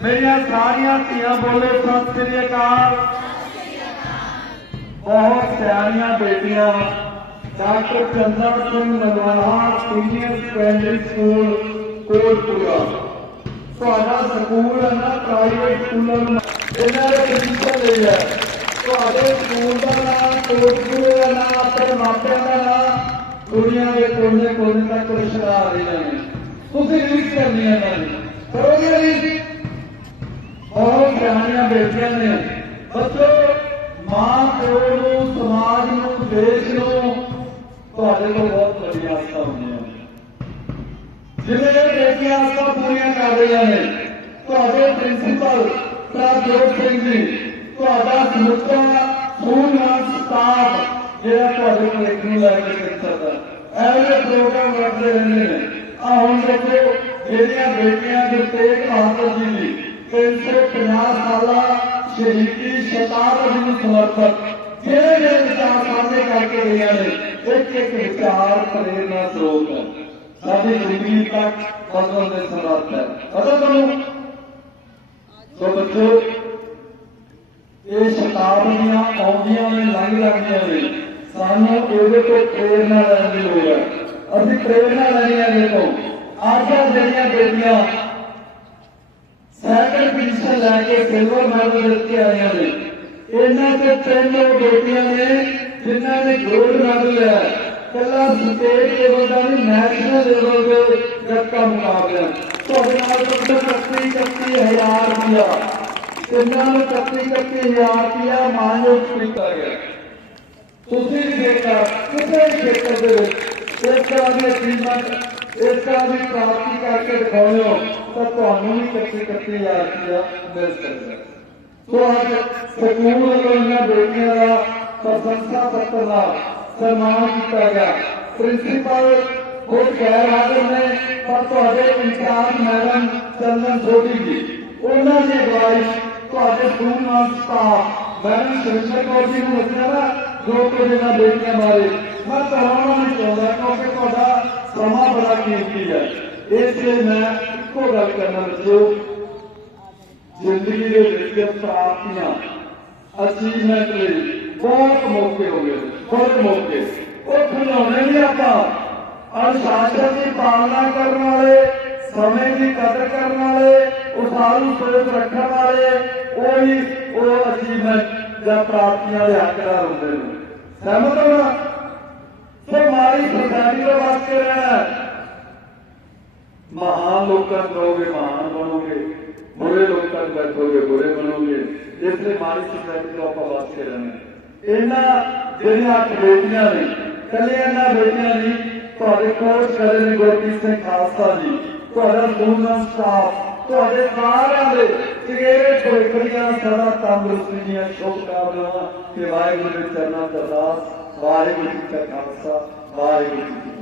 میری ساریاں تیاں بولے سات سری بہت سیاریاں بیٹیاں doctor Chandar Singh Nalwana senior secondary school Kotpura تھوڑا سکول ہے پرائیویٹ سکولوں میں انہوں لے لیا تھوڑے سکول کا کوٹ پورے کا اپنے ماپیاں کا دنیا کے کونے کونے تک رشتہ آ رہے ہیں تھی ریس کرنی ہے کرو گے ریس ਬਹੁਤ ਸਿਆਣੀਆਂ ਬੇਟੀਆਂ ਨੇ। ਬੱਚੋ, ਮਾਂ ਪਿਓ ਨੂੰ, ਸਮਾਜ ਨੂੰ, ਦੇਸ਼ ਨੂੰ ਤੁਹਾਡੇ ਕੋਲ ਬਹੁਤ ਵੱਡੀ ਆਸਾ ਹੁੰਦੀਆਂ ਨੇ ਜਿਵੇਂ ਇਹ ਬੇਟੀਆਂ ਆਸਾਂ ਪੂਰੀਆਂ ਕਰ ਰਹੀਆਂ ਨੇ, ਤੁਹਾਡੇ ਪ੍ਰਿੰਸੀਪਲ ਪ੍ਰਭਜੋਤ ਸਿੰਘ ਜੀ, ਤੁਹਾਡਾ ਸਮੁੱਚਾ ਸੂਰਨਾਮ ਸਟਾਫ ਜਿਹੜਾ ਤੁਹਾਡੇ ਕੋਲ ਇੱਕ ਨੂੰ ਲੈ ਕੇ ਸਿੱਖ ਐਵੇਂ ਪ੍ਰੋਗਰਾਮ ਰੱਖਦੇ ਰਹਿੰਦੇ ਨੇ। ਆ ਹੁਣ ਦੇਖੋ, ਜਿਹੜੀਆਂ ਬੇਟੀਆਂ ਦੇ ਤੇਗ ਬਹਾਦਰ ਜੀ 350 ਸਾਲਾ ਸ਼ਹੀਦੀ ਸ਼ਤਾਬਦੀ ਨੂੰ ਸਮਰਪਿਤ ਜਿਹੜੇ ਜਿਹੜੇ ਵਿਚਾਰ ਸਾਹਮਣੇ ਕਰਕੇ ਗਈਆਂ ਨੇ, ਇੱਕ ਇੱਕ ਵਿਚਾਰ ਪ੍ਰੇਰਨਾ ਸਰੋਤ ਹੈ। ਸਾਡੀ ਜ਼ਿੰਦਗੀ ਤੱਕ ਬਦਲਣ ਦੇ ਸਮਰੱਥ ਹੈ। ਪਤਾ ਤੁਹਾਨੂੰ? ਸੋ ਬੱਚੋ, ਇਹ ਸ਼ਤਾਬਦੀਆਂ ਆਉਂਦੀਆਂ ਨੇ ਲੰਘ ਜਾਂਦੀਆਂ ਨੇ। ਸਾਨੂੰ ਇਹਦੇ ਤੋਂ ਪ੍ਰੇਰਨਾ ਲੈਣ ਦੀ ਲੋੜ ਹੈ। ਅਸੀਂ ਪ੍ਰੇਰਨਾ ਲੈਣੀ ਹੈ ਦੇਖੋ। ਅੱਜ ਜਿਹੜੀਆਂ ਬੇਟੀਆਂ ਸੈਕੰਡ ਪੋਜੀਸ਼ਨ ਲੈ ਕੇ ਸਿਲਵਰ ਮੈਡਲ ਜਿੱਤ ਕੇ ਆਈਆਂ ਨੇ ਇਹਨਾਂ ਤੇ ਤਿੰਨ ਉਹ ਬੇਟੀਆਂ ਨੇ ਜਿਨ੍ਹਾਂ ਨੇ ਗੋਲਡ ਮੈਡਲ ਲਿਆ ਹੈ। ਕੱਲਾ ਸਟੇਟ ਲੈਵਲ ਦਾ ਨਹੀਂ ਨੈਸ਼ਨਲ ਲੈਵਲ ਦੇ ਗੱਤਕਾ ਮੁਕਾਬਲਾ ਤੁਹਾਡੇ ਨਾਲ ਤਾਂ 31 31000 ਰੁਪਇਆ ਤਿੰਨਾਂ ਨੂੰ 31 31000 ਰੁਪਇਆ ਮਾਨਯੋਗ ਕੀਤਾ ਗਿਆ ਤੁਸੀਂ ਵੀ ਦੇਖਿਆ ਕਿਸੇ ਵੀ ਖੇਤਰ ਦੇ ਵਿੱਚ ਇਸ ਤਰ੍ਹਾਂ ਦੀ ਅਚੀਵਮੈਂਟ ਇਸ ਤਰ੍ਹਾਂ ਦੀ ਪ੍ਰਾਪਤੀ ਕਰਕੇ ਦਿਖਾਉਂਦੇ ਹੋ ਤਾਂ ਤੁਹਾਨੂੰ ਵੀ 31 31000 ਰੁਪਇਆ ਮਿਲ ਸਕਦਾ ਹੈ ਸੋ ਅੱਜ ਸਕੂਲ ਵੱਲੋਂ ਇਹਨਾਂ ਬੇਟੀਆਂ ਦਾ ਪ੍ਰਸ਼ੰਸਾ ਪੱਤਰ ਨਾਲ ਸਨਮਾਨ ਕੀਤਾ ਗਿਆ ਪ੍ਰਿੰਸੀਪਲ ਖੁਦ ਗੈਰ ਹਾਜ਼ਰ ਨੇ ਪਰ ਤੁਹਾਡੇ ਇੰਚਾਰਜ ਮੈਡਮ ਚੰਦਨ ਸੋਢੀ ਜੀ ਉਹਨਾਂ ਦੀ ਅਗਵਾਈ ਤੁਹਾਡੇ ਸਕੂਲ ਨਾਲ ਸਟਾਫ ਮੈਡਮ ਸੁਰਿੰਦਰ ਕੌਰ ਜੀ ਨੂੰ ਦੱਸਿਆ ਨਾ ਜੋ ਕੁਝ ਇਹਨਾਂ ਬੇਟੀਆਂ ਬਾਰੇ ਮੈਂ ਤੁਹਾਨੂੰ ਨਹੀਂ ਚਾਹੁੰਦਾ ਕਿਉਂਕਿ ਤੁਹਾਡਾ ਸਮਾਂ ਬੜਾ ਕੀਮਤੀ ਹੈ ਇਸ ਲਈ ਮੈਂ ਇੱਕੋ ਗੱਲ ਕਰਨਾ ਬੱਚਿਓ, ਜ਼ਿੰਦਗੀ ਦੇ ਵਿੱਚ ਪ੍ਰਾਪਤੀਆਂ ਅਚੀਵਮੈਂਟ ਲਈ ਬਹੁਤ ਮੌਕੇ ਹੋ ਗਏ, ਬਹੁਤ ਮੌਕੇ। ਉਹ ਖਿਡੌਣੇ ਨਹੀਂ ਆਪਾਂ। ਅਨੁਸ਼ਾਸਨ ਦੀ ਪਾਲਣਾ ਕਰਨ ਵਾਲੇ, ਸਮੇਂ ਦੀ ਕਦਰ ਕਰਨ ਵਾਲੇ, ਉਸਾਰੂ ਸੋਚ ਰੱਖਣ ਵਾਲੇ, ਉਹ ਉਹ ਅਚੀਵਮੈਂਟ ਜਾਂ ਪ੍ਰਾਪਤੀਆਂ ਦੇ ਹੱਕਦਾਰ ਹੁੰਦੇ ਨੇ। ਸਹਿਮਤ ਹੋ ਸੋ ਮਾਰੀ ਸਰਕਾਰੀ ਦਾ ਵਾਸਤੇ ਰਹਿਣਾ ਮਹਾਨ ਲੋਕਾਂ ਨੂੰ ਰਹੋਗੇ ਮਹਾਨ ਬਣੋਗੇ, ਬੁਰੇ ਲੋਕਾਂ ਬੈਠੋਗੇ ਬੁਰੇ ਬਣੋਗੇ। ਇਸ ਲਈ ਮਾਰੀ ਸੋਸਾਇਟੀ ਤੋਂ ਆਪਾਂ ਵਾਸਤੇ ਰਹਿਣਾ। ਇਹਨਾਂ ਜਿਹੜੀਆਂ ਬੇਟੀਆਂ ਨੇ ਕੱਲੇ ਇਹਨਾਂ ਬੇਟੀਆਂ ਨਹੀਂ, ਤੁਹਾਡੇ ਕੋਚ ਕਰੇ ਨੇ ਗੁਰਪ੍ਰੀਤ ਸਿੰਘ ਖਾਲਸਾ ਜੀ। ਤੁਹਾਡਾ ਦੋਨਾਂ ਸਟਾਫ ਤੁਹਾਡੇ ਸਾਰਿਆਂ ਦੇ ਚਿਹਰੇ ਭਵਿੱਖੜੀਆਂ ਸਦਾ ਤੰਦਰੁਸਤੀ ਦੀਆਂ ਸ਼ੁਭ ਕਾਮਨਾਵਾਂ ਵਾਹਿਗੁਰੂ ਦੇ ਚਰਨਾਂ ਦਾ ਅਰਦਾਸ, ਵਾਹਿਗੁਰੂ ਜੀ ਕਾ ਖਾਲਸਾ, ਵਾਹਿਗੁਰੂ ਜੀ